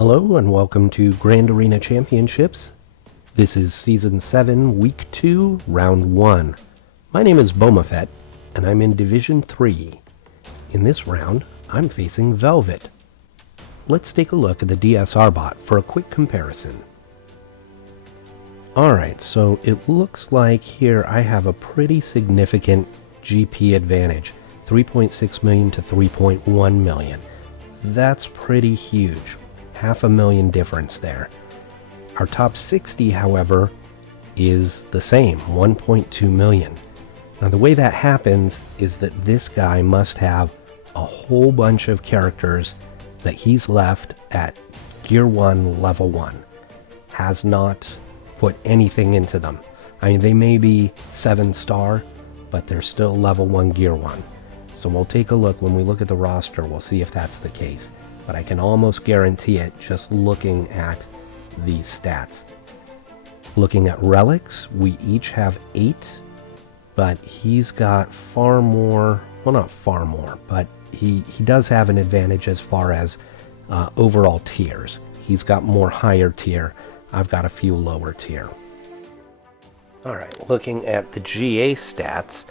Hello and welcome to Grand Arena Championships. This is Season 7, Week 2, Round 1. My name is Boma Fett, and I'm in Division 3. In this round, I'm facing Velvet. Let's take a look at the DSR bot for a quick comparison. Alright, so it looks like here I have a pretty significant GP advantage. 3.6 million to 3.1 million. That's pretty huge. 500,000 difference there. Our top 60, however, is the same, 1.2 million. Now the way that happens is that this guy must have a whole bunch of characters that he's left at Gear 1, Level 1. Has not put anything into them. I mean, they may be 7-star, but they're still Level 1 Gear 1. So we'll take a look. When we look at the roster, we'll see if that's the case. But I can almost guarantee it just looking at these stats. Looking at relics, we each have 8, but he's got far more, well, not far more, but he does have an advantage as far as overall tiers. He's got more higher tier. I've got a few lower tier. Alright, looking at the GA stats,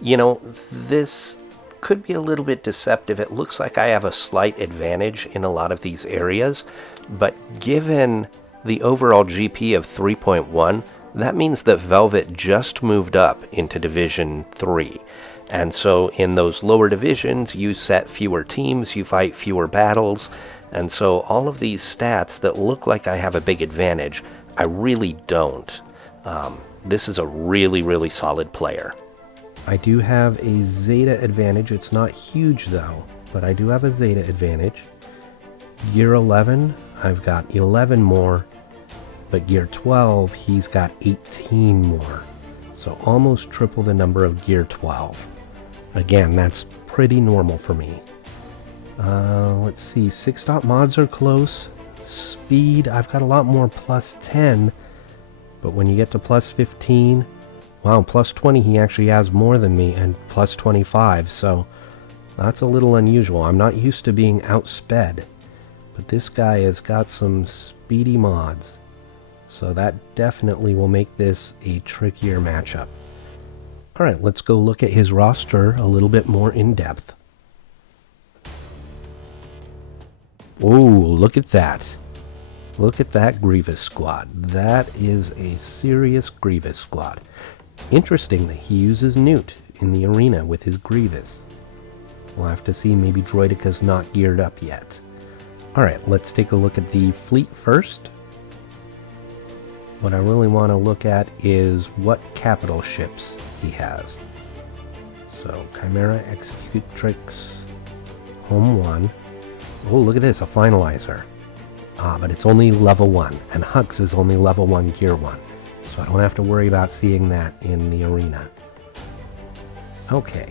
you know, this could be a little bit deceptive. It looks like I have a slight advantage in a lot of these areas, but given the overall GP of 3.1, that means that Velvet just moved up into Division 3. And so in those lower divisions, you set fewer teams, you fight fewer battles, and so all of these stats that look like I have a big advantage, I really don't. This is a really, really solid player. I do have a Zeta advantage. It's not huge though, but I do have a Zeta advantage. Gear 11, I've got 11 more, but Gear 12, he's got 18 more. So almost triple the number of Gear 12. Again, that's pretty normal for me. Let's see, 6-stop mods are close. Speed, I've got a lot more plus 10, but when you get to plus 15, wow, plus 20 he actually has more than me, and plus 25, so that's a little unusual. I'm not used to being outsped, but this guy has got some speedy mods, so that definitely will make this a trickier matchup. Alright, let's go look at his roster a little bit more in depth. Oh, look at that. Look at that Grievous squad. That is a serious Grievous squad. Interestingly, he uses Newt in the arena with his Grievous. We'll have to see, maybe Droideca's not geared up yet. Alright, let's take a look at the fleet first. What I really want to look at is what capital ships he has. So, Chimera, Executrix, Home 1. Oh, look at this, a Finalizer. Ah, but it's only level 1, and Hux is only level 1 Gear 1. So I don't have to worry about seeing that in the arena. Okay.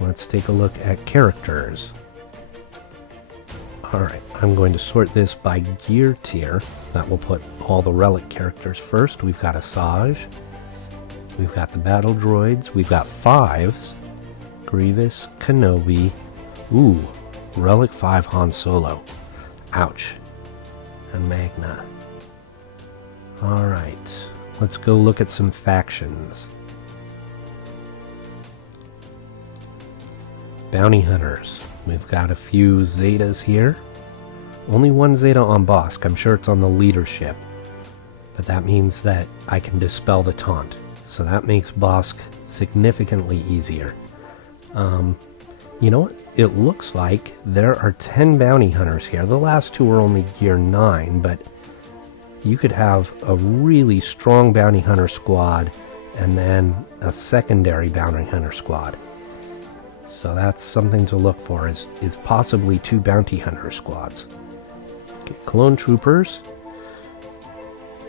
Let's take a look at characters. Alright, I'm going to sort this by gear tier. That will put all the relic characters first. We've got Asajj. We've got the battle droids. We've got 5s. Grievous, Kenobi. Ooh, Relic 5 Han Solo. Ouch. And Magna. Alright, let's go look at some factions. Bounty Hunters. We've got a few Zetas here. Only one Zeta on Bossk. I'm sure it's on the leadership. But that means that I can dispel the taunt. So that makes Bossk significantly easier. You know what? It looks like there are 10 Bounty Hunters here. The last 2 are only Gear 9, but you could have a really strong Bounty Hunter squad and then a secondary Bounty Hunter squad. So that's something to look for, is possibly 2 Bounty Hunter squads. Okay, Clone Troopers.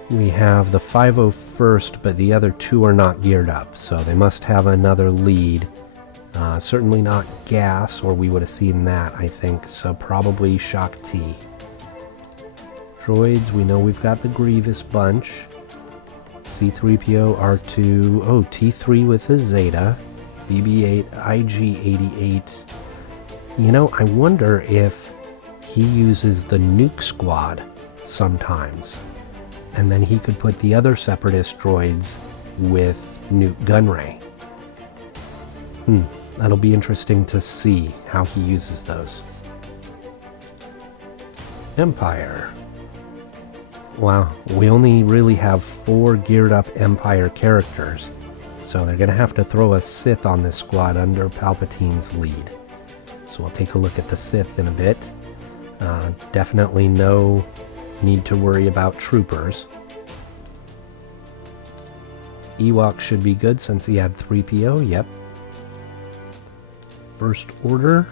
We have the 501st, but the other 2 are not geared up, so they must have another lead. Certainly not Gas, or we would have seen that, I think, so probably Shaak Ti. Droids, we know we've got the Grievous bunch. C-3PO, R2, oh, T3 with the Zeta. BB-8, IG-88. You know, I wonder if he uses the nuke squad sometimes. And then he could put the other separatist droids with nuke gunray. That'll be interesting to see how he uses those. Empire. Wow, we only really have 4 geared up Empire characters, so they're going to have to throw a Sith on this squad under Palpatine's lead. So we'll take a look at the Sith in a bit. Definitely no need to worry about troopers. Ewok should be good since he had 3PO, yep. First Order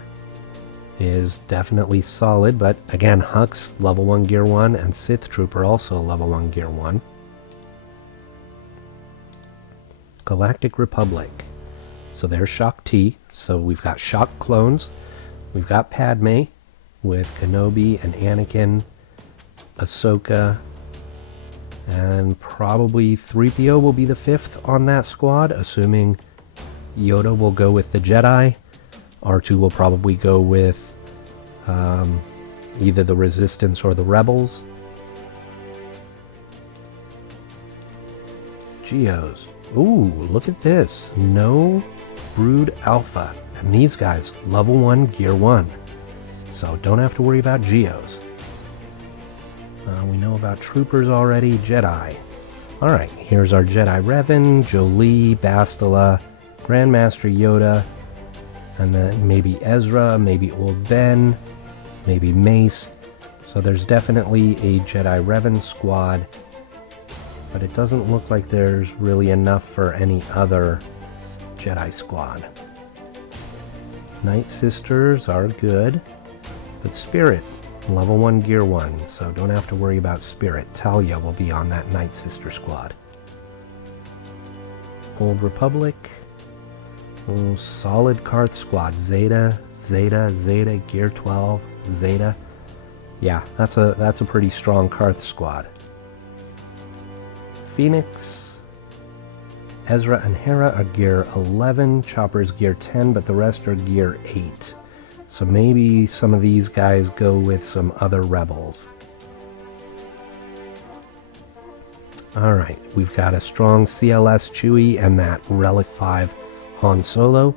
is definitely solid, but again, Hux, level 1 gear 1, and Sith Trooper also level 1 gear 1. Galactic Republic. So there's Shaak Ti. So we've got Shaak clones. We've got Padme with Kenobi and Anakin, Ahsoka, and probably 3PO will be the 5th on that squad, assuming Yoda will go with the Jedi. R2 will probably go with either the Resistance or the Rebels. Geos. Ooh, look at this. No Brood Alpha. And these guys, level 1, gear 1. So don't have to worry about Geos. We know about Troopers already. Jedi. Alright, here's our Jedi Revan, Jolee, Bastila, Grandmaster Yoda, and then maybe Ezra, maybe Old Ben, maybe Mace. So there's definitely a Jedi Revan squad, but it doesn't look like there's really enough for any other Jedi squad. Night Sisters are good, but Spirit, level 1 gear 1, so don't have to worry about Spirit. Talia will be on that Night Sister squad. Old Republic. Oh, solid Karth squad. Zeta, gear 12, Zeta. Yeah, that's a pretty strong Karth squad. Phoenix, Ezra and Hera are gear 11, Chopper's gear 10, but the rest are gear 8. So maybe some of these guys go with some other rebels. Alright, we've got a strong CLS Chewie and that Relic 5 Han Solo,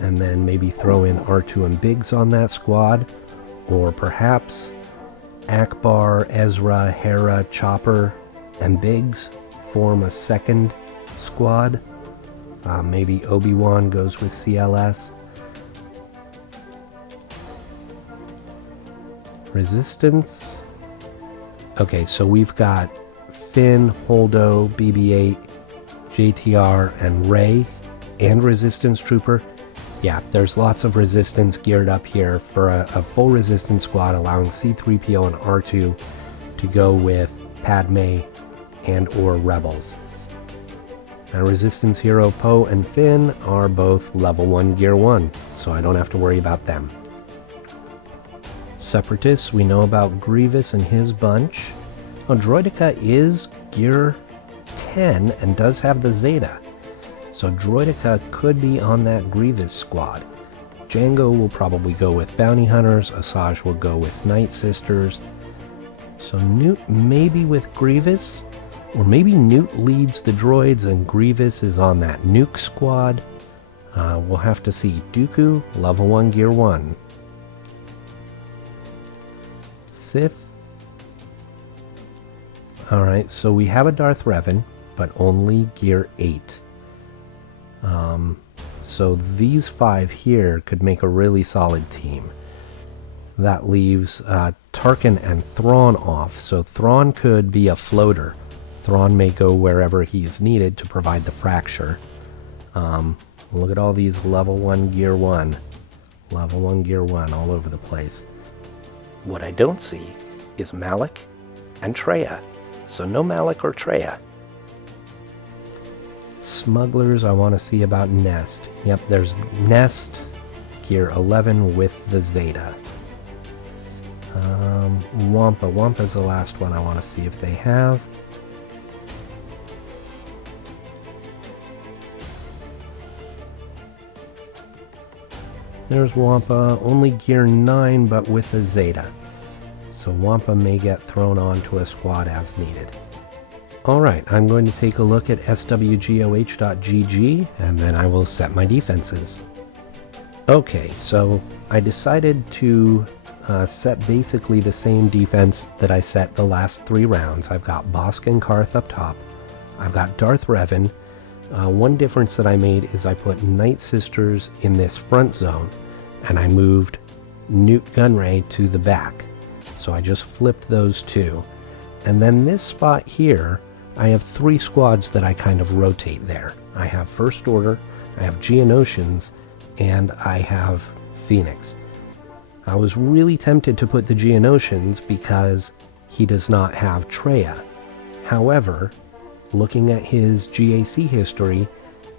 and then maybe throw in R2 and Biggs on that squad, or perhaps Akbar, Ezra, Hera, Chopper, and Biggs form a second squad. Maybe Obi-Wan goes with CLS. Resistance. Okay, so we've got Finn, Holdo, BB-8, JTR, and Rey, and Resistance Trooper. Yeah, there's lots of Resistance geared up here for a full Resistance squad, allowing C-3PO and R2 to go with Padme and or Rebels. Now Resistance hero Poe and Finn are both level 1 gear 1, so I don't have to worry about them. Separatists, we know about Grievous and his bunch. Oh, Droideka is gear 10 and does have the Zeta. So Droideka could be on that Grievous squad. Jango will probably go with Bounty Hunters, Asajj will go with Night Sisters. So Newt maybe with Grievous, or maybe Newt leads the droids and Grievous is on that Nuke squad. We'll have to see. Dooku, level 1 gear 1. Sith. Alright, so we have a Darth Revan, but only gear 8. So these 5 here could make a really solid team. That leaves Tarkin and Thrawn off, so Thrawn could be a floater. Thrawn may go wherever he's needed to provide the fracture. Look at all these level 1 gear 1. Level 1 gear 1 all over the place. What I don't see is Malak and Traya. So no Malak or Traya. Smugglers, I want to see about Nest. Yep, there's Nest, gear 11 with the Zeta. Wampa's the last one I want to see if they have. There's Wampa, only gear 9 but with a Zeta. So Wampa may get thrown onto a squad as needed. Alright, I'm going to take a look at SWGOH.GG and then I will set my defenses. Okay, so I decided to set basically the same defense that I set the last 3 rounds. I've got Bosk and Karth up top. I've got Darth Revan. One difference that I made is I put Night Sisters in this front zone and I moved Newt Gunray to the back. So I just flipped those two. And then this spot here, I have 3 squads that I kind of rotate there. I have First Order, I have Geonosians, and I have Phoenix. I was really tempted to put the Geonosians because he does not have Traya. However, looking at his GAC history,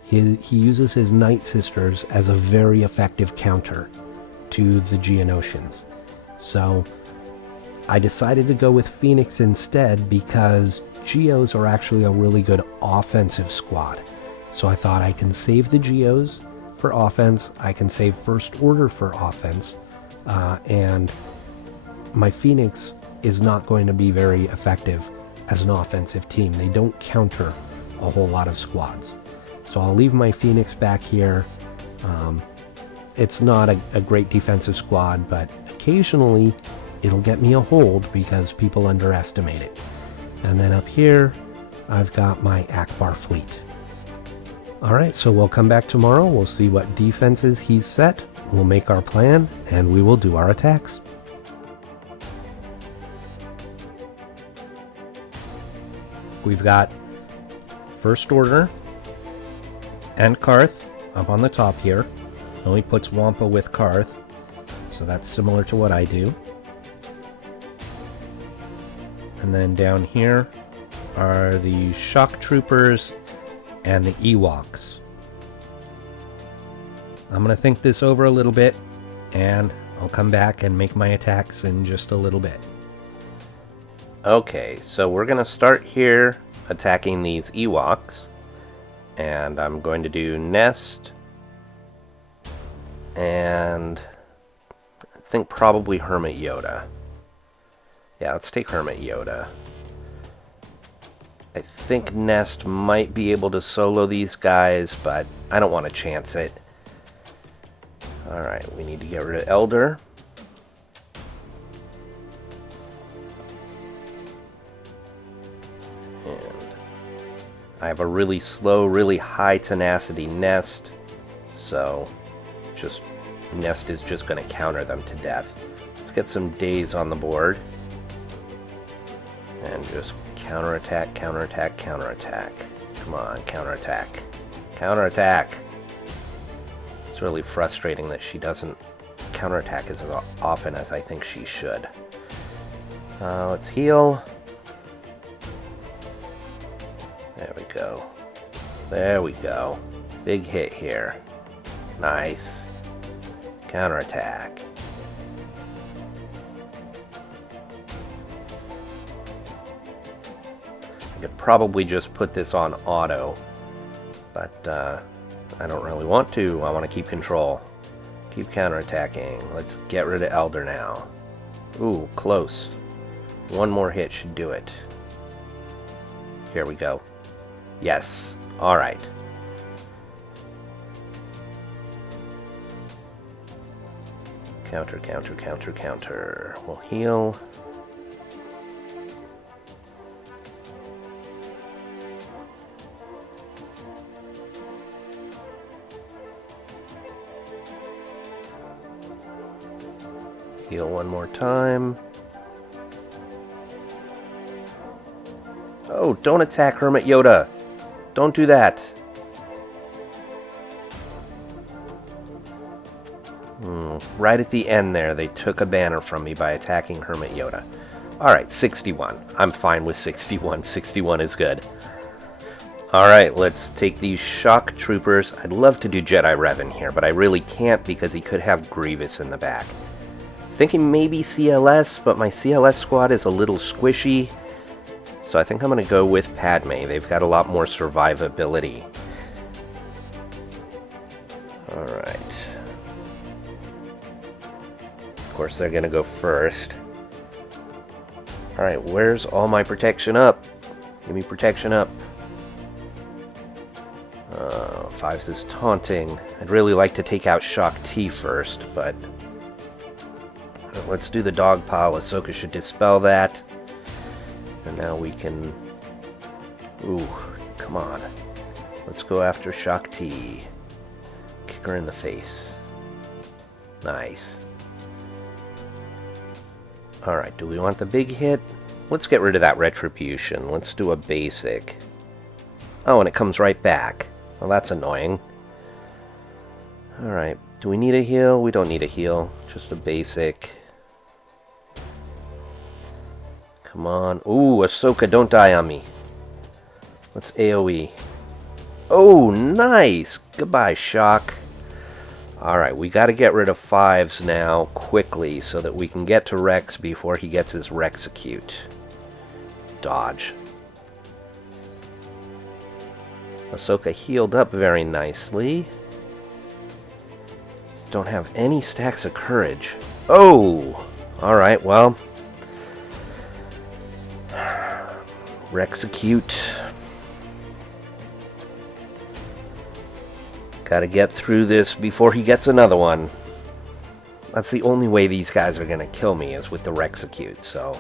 he uses his Night Sisters as a very effective counter to the Geonosians. So I decided to go with Phoenix instead because Geos are actually a really good offensive squad. So I thought I can save the Geos for offense, I can save First Order for offense, and my Phoenix is not going to be very effective as an offensive team. They don't counter a whole lot of squads. So I'll leave my Phoenix back here. It's not a great defensive squad, but occasionally it'll get me a hold because people underestimate it. And then up here, I've got my Akbar fleet. Alright, so we'll come back tomorrow. We'll see what defenses he's set. We'll make our plan, and we will do our attacks. We've got First Order and Karth up on the top here. Only puts Wampa with Karth, so that's similar to what I do. And then down here are the Shock Troopers and the Ewoks. I'm going to think this over a little bit, and I'll come back and make my attacks in just a little bit. Okay, so we're going to start here attacking these Ewoks, and I'm going to do Nest, and I think probably Hermit Yoda. Yeah, let's take Hermit Yoda. I think Nest might be able to solo these guys, but I don't want to chance it. Alright, we need to get rid of Elder. And I have a really slow, really high tenacity Nest, so just Nest is just going to counter them to death. Let's get some days on the board. And just counterattack, counterattack, counterattack. Come on, counterattack. Counterattack! It's really frustrating that she doesn't counterattack as often as I think she should. Let's heal. There we go. There we go. Big hit here. Nice. Counterattack. I could probably just put this on auto, but I don't really want to. I want to keep control. Keep counterattacking. Let's get rid of Elder now. Ooh, close. One more hit should do it. Here we go. Yes. Alright. Counter, counter, counter, counter. We'll heal. Heal one more time. Oh, don't attack Hermit Yoda. Don't do that. Right at the end there, they took a banner from me by attacking Hermit Yoda. Alright, 61. I'm fine with 61. 61 is good. Alright, let's take these Shock Troopers. I'd love to do Jedi Revan here, but I really can't because he could have Grievous in the back. Thinking maybe CLS, but my CLS squad is a little squishy. So I think I'm going to go with Padme. They've got a lot more survivability. Alright. course, they're gonna go first. Alright, where's all my protection up? Give me protection up. 5s is taunting. I'd really like to take out Shock T first, but let's do the dog pile. Ahsoka should dispel that. And now we can... Ooh, come on. Let's go after Shock T. Kick her in the face. Nice. Alright, do we want the big hit? Let's get rid of that Retribution. Let's do a basic. Oh, and it comes right back. Well, that's annoying. Alright, do we need a heal? We don't need a heal. Just a basic. Come on. Ooh, Ahsoka, don't die on me. Let's AoE. Oh, nice! Goodbye, Shock. Alright, we gotta get rid of 5s now, quickly, so that we can get to Rex before he gets his Rexecute. Dodge. Ahsoka healed up very nicely. Don't have any stacks of courage. Oh! Alright, well. Rexecute. Gotta get through this before he gets another one. That's the only way these guys are gonna kill me, is with the Rexecute, so...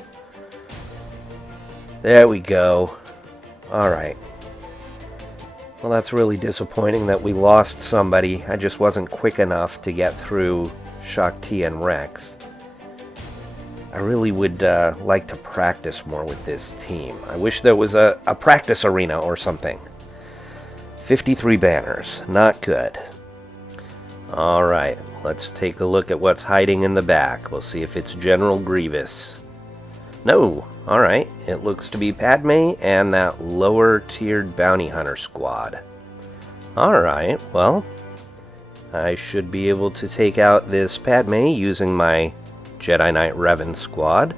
There we go. Alright. Well, that's really disappointing that we lost somebody. I just wasn't quick enough to get through Shock T and Rex. I really would like to practice more with this team. I wish there was a practice arena or something. 53 banners. Not good. Alright, let's take a look at what's hiding in the back. We'll see if it's General Grievous. No! Alright, it looks to be Padme and that lower-tiered bounty hunter squad. Alright, well, I should be able to take out this Padme using my Jedi Knight Revan squad.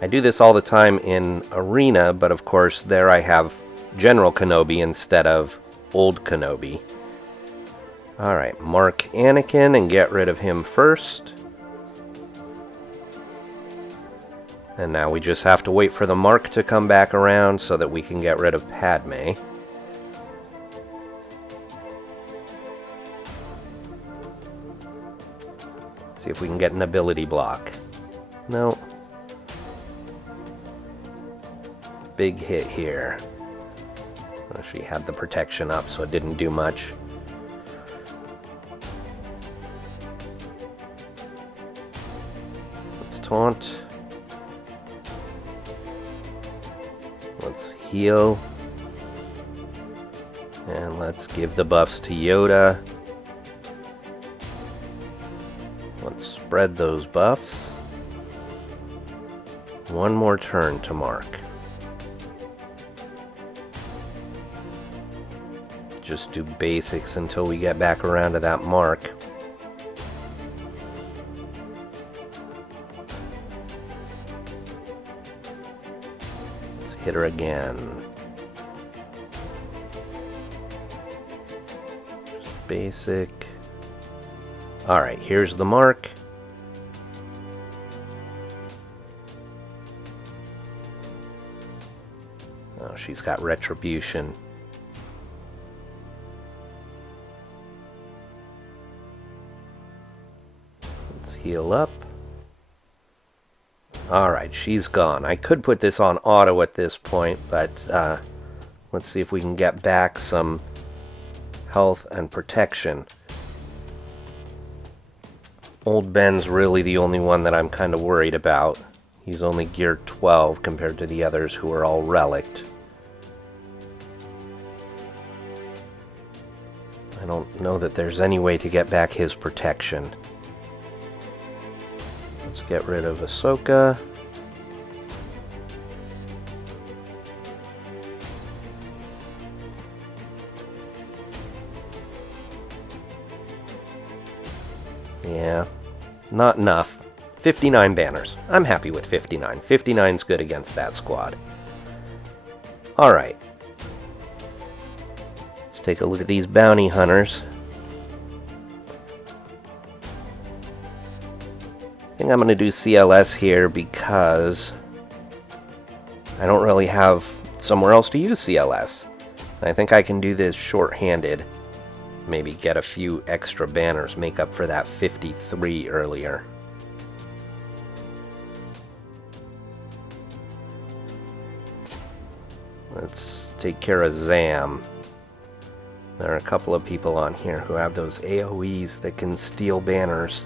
I do this all the time in Arena, but of course there I have General Kenobi instead of Old Kenobi. Alright, mark Anakin and get rid of him first. And now we just have to wait for the mark to come back around so that we can get rid of Padme. See if we can get an ability block. No. Big hit here. Well, she had the protection up, so it didn't do much. Let's taunt. Let's heal. And let's give the buffs to Yoda. Let's spread those buffs. One more turn to mark. Just do basics until we get back around to that mark. Let's hit her again. Just basic. Alright, here's the mark. Oh, she's got retribution. Heal up. Alright, she's gone. I could put this on auto at this point, but let's see if we can get back some health and protection. Old Ben's really the only one that I'm kind of worried about. He's only geared 12 compared to the others who are all relicked. I don't know that there's any way to get back his protection. Let's get rid of Ahsoka. Yeah, not enough. 59 banners. I'm happy with 59. 59's good against that squad. Alright. Let's take a look at these bounty hunters. think I'm going to do CLS here because I don't really have somewhere else to use CLS. I think I can do this short-handed. Maybe get a few extra banners, make up for that 53 earlier. Let's take care of Zam. There are a couple of people on here who have those AoEs that can steal banners.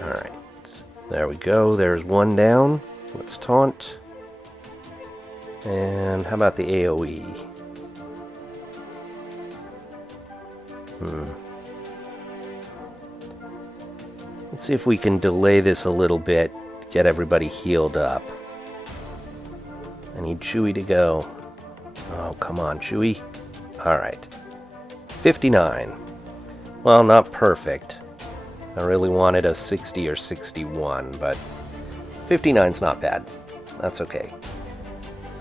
Alright, there we go. There's one down. Let's taunt. And how about the AoE? Let's see if we can delay this a little bit, get everybody healed up. I need Chewie to go. Oh, come on, Chewie. Alright. 59. Well, not perfect. I really wanted a 60 or 61, but 59's not bad. That's okay.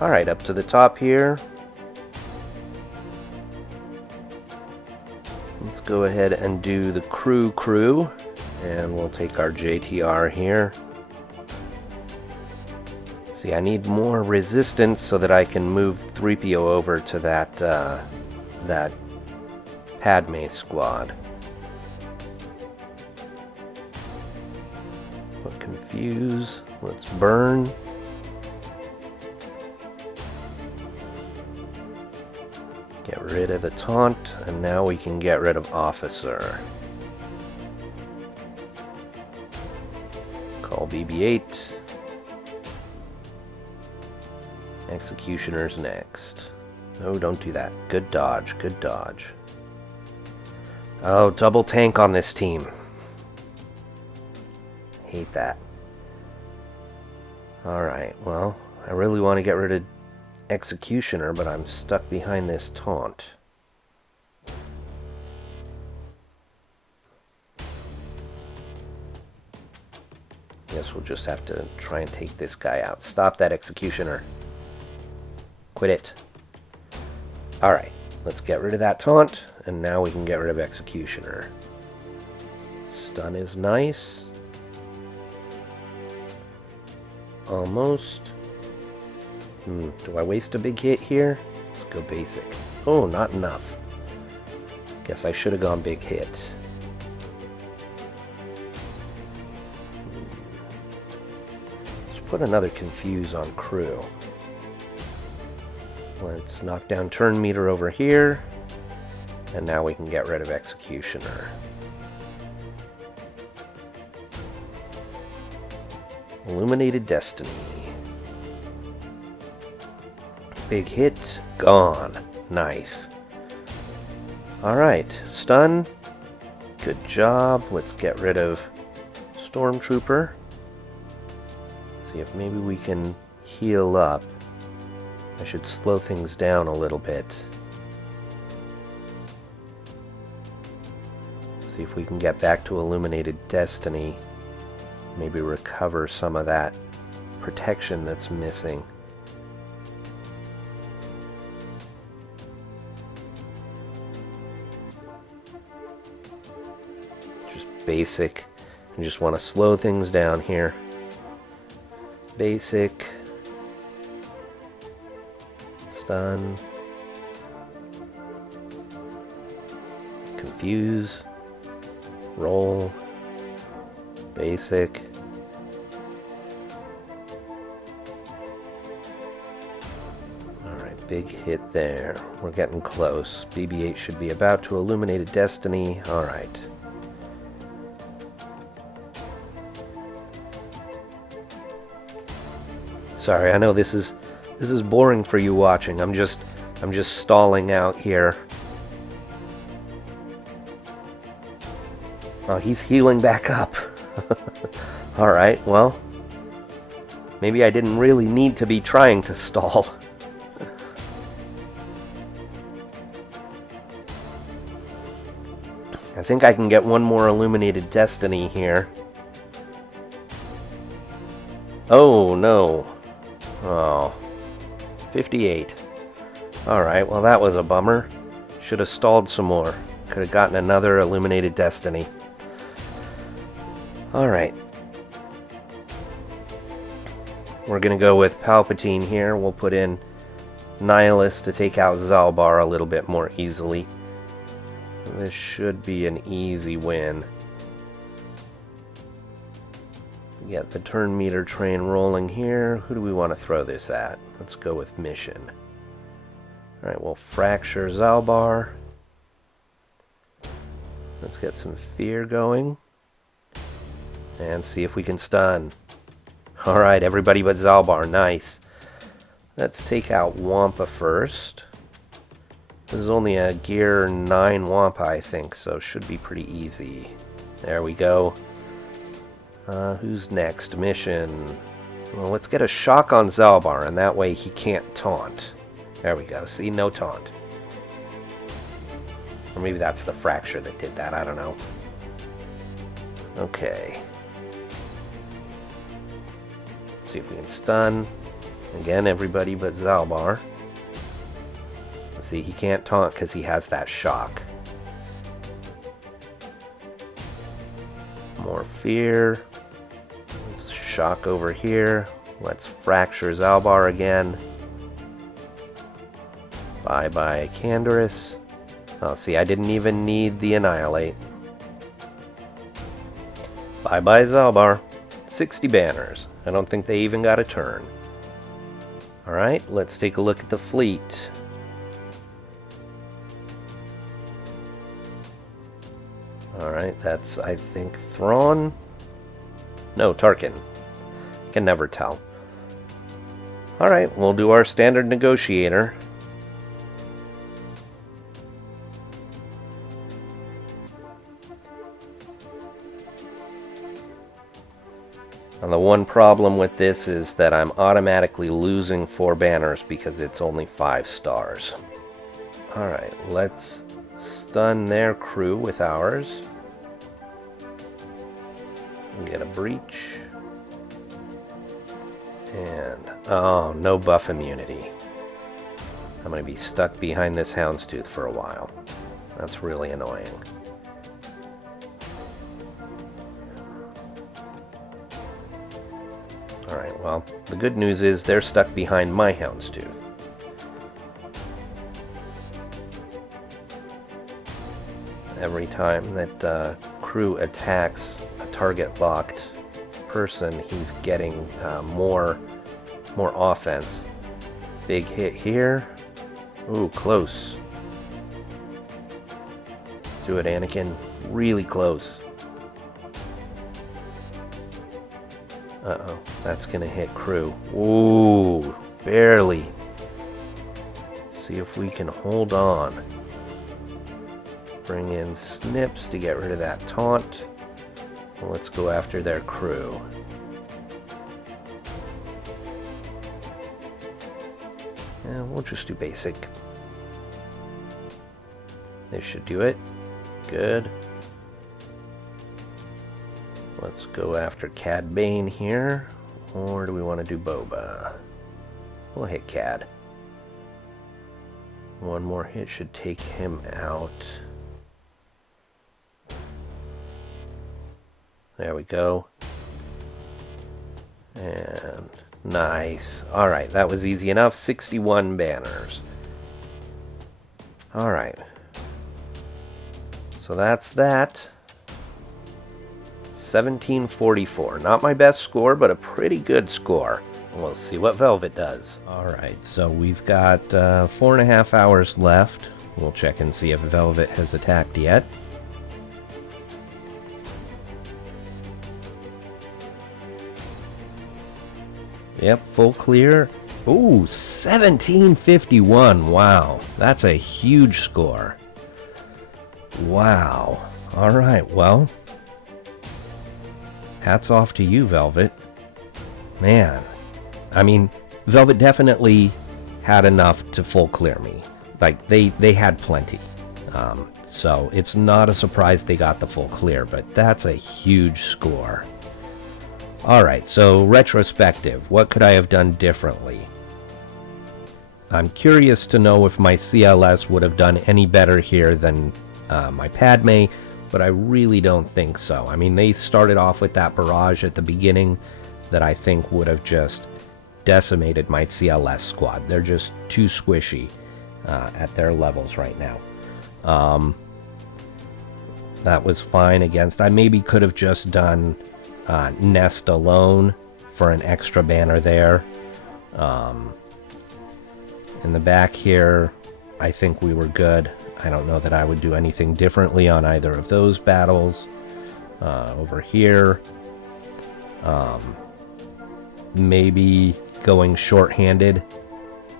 Alright, up to the top here. Let's go ahead and do the crew. And we'll take our JTR here. See, I need more resistance so that I can move 3PO over to that Padme squad. But confuse. Let's burn. Get rid of the taunt, and now we can get rid of officer. Call BB-8. Executioner's next. No, don't do that. Good dodge, good dodge. Oh, double tank on this team. Hate that. Alright, well, I really want to get rid of Executioner, but I'm stuck behind this taunt. Guess we'll just have to try and take this guy out. Stop that Executioner. Quit it. Alright, let's get rid of that taunt, and now we can get rid of Executioner. Stun is nice. Almost. Do I waste a big hit here? Let's go basic. Oh, not enough. Guess I should have gone big hit. Let's put another confuse on crew. Let's knock down turn meter over here. And now we can get rid of Executioner. Illuminated Destiny. Big hit. Gone. Nice. Alright. Stun. Good job. Let's get rid of Stormtrooper. See if maybe we can heal up. I should slow things down a little bit. See if we can get back to Illuminated Destiny. Maybe recover some of that protection that's missing. Just basic. I just want to slow things down here. Basic. Stun. Confuse. Roll. Basic. Alright, big hit there. We're getting close. BB-8 should be about to Illuminated Destiny. Alright. Sorry, I know this is boring for you watching. I'm just stalling out here. Oh, he's healing back up. Alright, well, maybe I didn't really need to be trying to stall. I think I can get one more Illuminated Destiny here. Oh, no. Oh, 58. Alright, well that was a bummer. Should have stalled some more. Could have gotten another Illuminated Destiny. Alright. We're gonna go with Palpatine here. We'll put in Nihilus to take out Zalbar a little bit more easily. This should be an easy win. Get the turn meter train rolling here. Who do we want to throw this at? Let's go with Mission. Alright, we'll fracture Zalbar. Let's get some fear going. And see if we can stun. Alright, everybody but Zalbar. Nice. Let's take out Wampa first. This is only a Gear 9 Wampa, I think, so should be pretty easy. There we go. Who's next? Mission. Well, let's get a shock on Zalbar, and that way he can't taunt. There we go. See, no taunt. Or maybe that's the fracture that did that. I don't know. Okay. Let's see if we can stun. Again, everybody but Zalbar. Let's see, he can't taunt because he has that shock. More fear. Let's shock over here. Let's fracture Zalbar again. Bye-bye, Canderous. Oh, see, I didn't even need the Annihilate. Bye-bye, Zalbar. 60 banners. I don't think they even got a turn. Alright, let's take a look at the fleet. Alright, that's, I think, Thrawn? No, Tarkin. Can never tell. Alright, we'll do our standard negotiator. And the one problem with this is that I'm automatically losing 4 banners because it's only 5 stars. Alright, let's stun their crew with ours. Get a breach. And, oh, no buff immunity. I'm going to be stuck behind this Houndstooth for a while. That's really annoying. Alright, well, the good news is they're stuck behind my Houndstooth. Every time that crew attacks a target-locked person, he's getting more offense. Big hit here. Ooh, close. Do it, Anakin. Really close. Uh-oh, that's gonna hit crew. Ooh, barely. See if we can hold on. Bring in Snips to get rid of that taunt. Well, let's go after their crew. Yeah, we'll just do basic. This should do it. Good. Let's go after Cad Bane here. Or do we want to do Boba? We'll hit Cad. One more hit should take him out. There we go. And nice. Alright, that was easy enough. 61 banners. Alright. So that's that. 1744. Not my best score, but a pretty good score. We'll see what Velvet does. Alright, so we've got 4.5 hours left. We'll check and see if Velvet has attacked yet. Yep, full clear. Ooh, 1751. Wow, that's a huge score. Wow. Alright, well, hats off to you, Velvet. Man, I mean, Velvet definitely had enough to full clear me. Like, they had plenty. So it's not a surprise they got the full clear, but that's a huge score. Alright, so retrospective. What could I have done differently? I'm curious to know if my CLS would have done any better here than my Padme, but I really don't think so. I mean, they started off with that barrage at the beginning that I think would have just decimated my CLS squad. They're just too squishy at their levels right now. That was fine against. I maybe could have just done Nest alone for an extra banner there. In the back here, I think we were good. I don't know that I would do anything differently on either of those battles. Over here, maybe going short-handed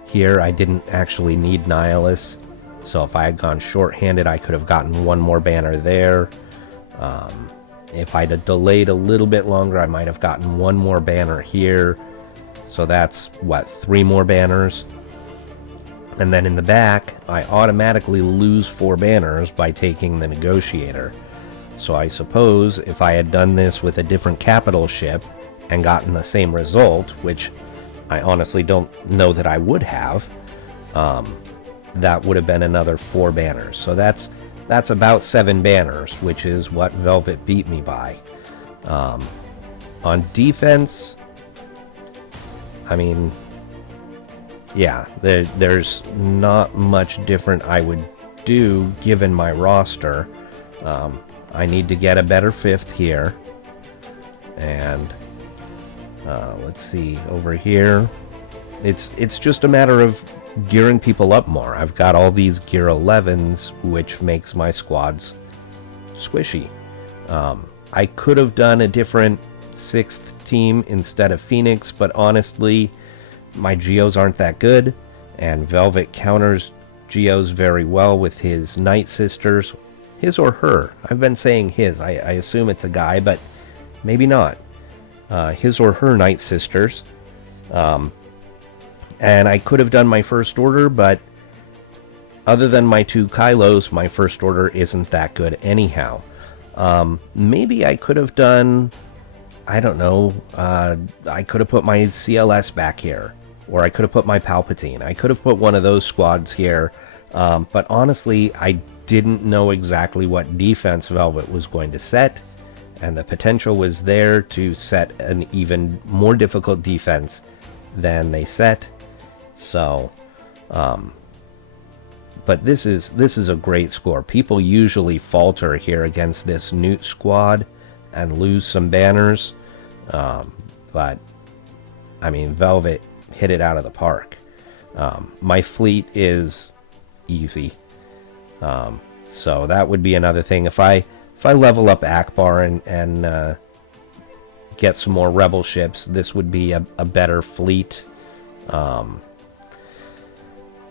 here. I didn't actually need Nihilus, so if I had gone short-handed, I could have gotten one more banner there. If I'd have delayed a little bit longer, I might have gotten one more banner here. So that's, what, 3 more banners? And then in the back, I automatically lose 4 banners by taking the Negotiator. So I suppose if I had done this with a different capital ship and gotten the same result, which I honestly don't know that I would have, that would have been another 4 banners. So that's about 7 banners, which is what Velvet beat me by. On defense, I mean, yeah, there's not much different I would do given my roster. I need to get a better 5th here. And let's see, over here, it's just a matter of gearing people up more. I've got all these gear 11s, which makes my squads squishy. I could have done a different 6th team instead of Phoenix, but honestly, my Geos aren't that good, and Velvet counters Geos very well with his Night Sisters. His or her. I've been saying his. I assume it's a guy, but maybe not. His or her Night Sisters. And I could have done my First Order, but other than my 2 Kylos, my First Order isn't that good anyhow. Maybe I could have done, I don't know, I could have put my CLS back here, or I could have put my Palpatine. I could have put one of those squads here, but honestly, I didn't know exactly what defense Velvet was going to set, and the potential was there to set an even more difficult defense than they set. So, but this is a great score. People usually falter here against this Newt squad and lose some banners, but I mean, Velvet hit it out of the park. My fleet is easy, so that would be another thing. If I level up Akbar and get some more rebel ships, this would be a better fleet.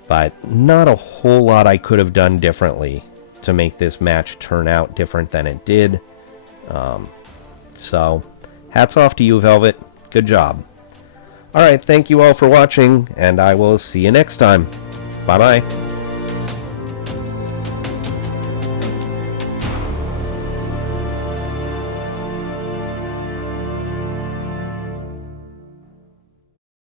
But not a whole lot I could have done differently to make this match turn out different than it did. So, hats off to you, Velvet. Good job. Alright, thank you all for watching, and I will see you next time. Bye-bye.